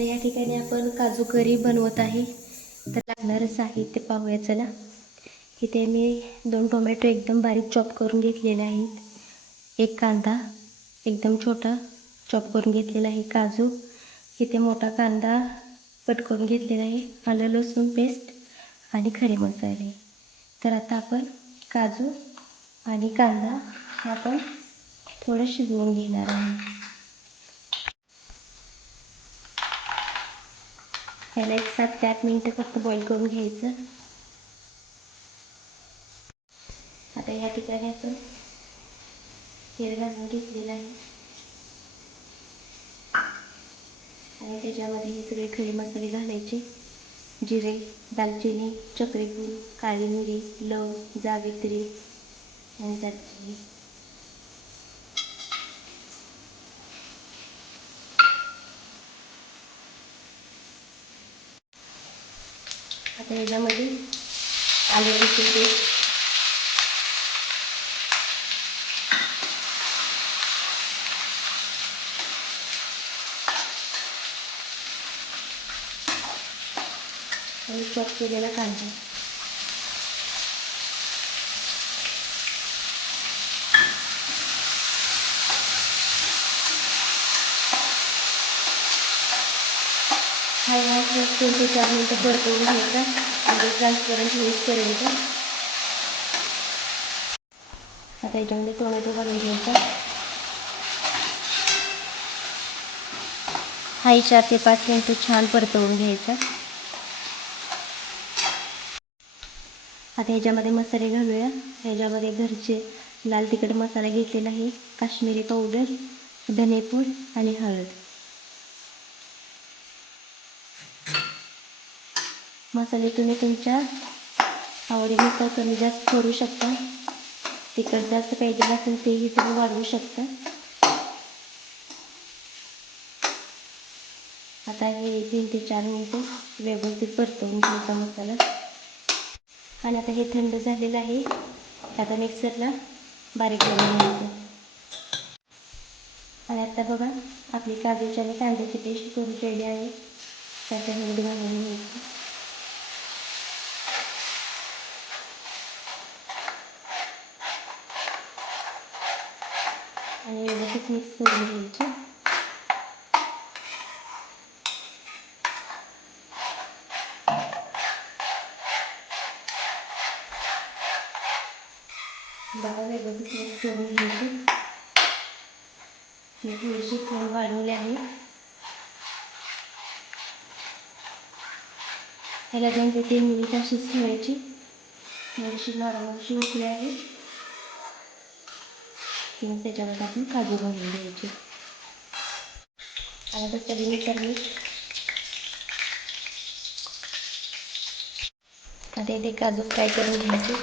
तर या ठिकाणी आपण काजू करी बनवत आहे. तर लागणारं साहित्य पाहूया चला. इथे मी दोन टोमॅटो एकदम बारीक चॉप करून घेतलेले आहेत. एक कांदा एकदम छोटा चॉप करून घेतलेला आहे काजू. इथे मोठा कांदा कट करून घेतलेला आहे. आलं लसूण पेस्ट आणि खडे मसाले. तर आता आपण काजू आणि कांदा हा आपण थोडं शिजवून घेणार आहे ह्याला एक सात ते आठ मिनटं फक्त बॉईल करून घ्यायचं. आता या ठिकाणी आपण तेल घालून घेतलेलं आहे. आणि त्याच्यामध्ये हे सगळे खडे मसाले घालायचे. जिरे दालचिनी चक्रीफूल काळी मिरी लव जावित्री आणि दालचिनी आता ह्याच्यामध्ये आले लसूण आणि चॉप केलेला कांदा. हळूहळू तीन ते चार मिनटं परतवून घ्यायचा म्हणजे ट्रान्सपरंट होईपर्यंत आता याच्यामध्ये टोमॅटो घालून घ्यायचा हाही चार ते पाच मिनटं छान परतवून घ्यायचा. आता ह्याच्यामध्ये मसाले घालूया. ह्याच्यामध्ये घरचे लाल तिखट मसाला घेतलेला आहे. काश्मीरी पावडर धनेपूड आणि हळद. मसाले तुम्ही तुमच्या आवडीनुसार कमी जास्त करू शकता. तिखट जास्त पाहिजे असेल तेही तुम्ही वाढवू शकता. आता हे तीन ते चार मिनटं व्यवस्थित परतवून घ्यायचा मसाला. आणि आता हे थंड झालेलं आहे. आता मिक्सरला बारीक करून घ्यायचं. आणि आता बघा आपली काजूची आणि कांद्याची पेस्ट करून केली आहे. त्याच्यामध्ये घालून घ्यायची. आणि व्यवस्थित मिक्स करून घ्यायची बघा व्यवस्थित मिक्स करून घ्यायची मी थोडीशी फ्लेम वाढवली आहे. ह्याला दोन ते तीन मिनिट अशीच ठेवायची. थोडीशी नॉर्मल अशी उकळी आहे. किंवा त्याच्यामध्ये आपण काजू घालून द्यायचे आणि आता चवीनुसार मीठ आता इथे काजू फ्राय करून घ्यायचे.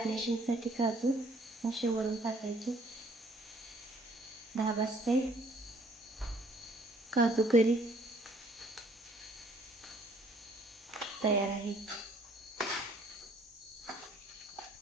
गार्निशिंगसाठी काजू असे वरून टाकायचे. दहा काजू करी तयार आहे.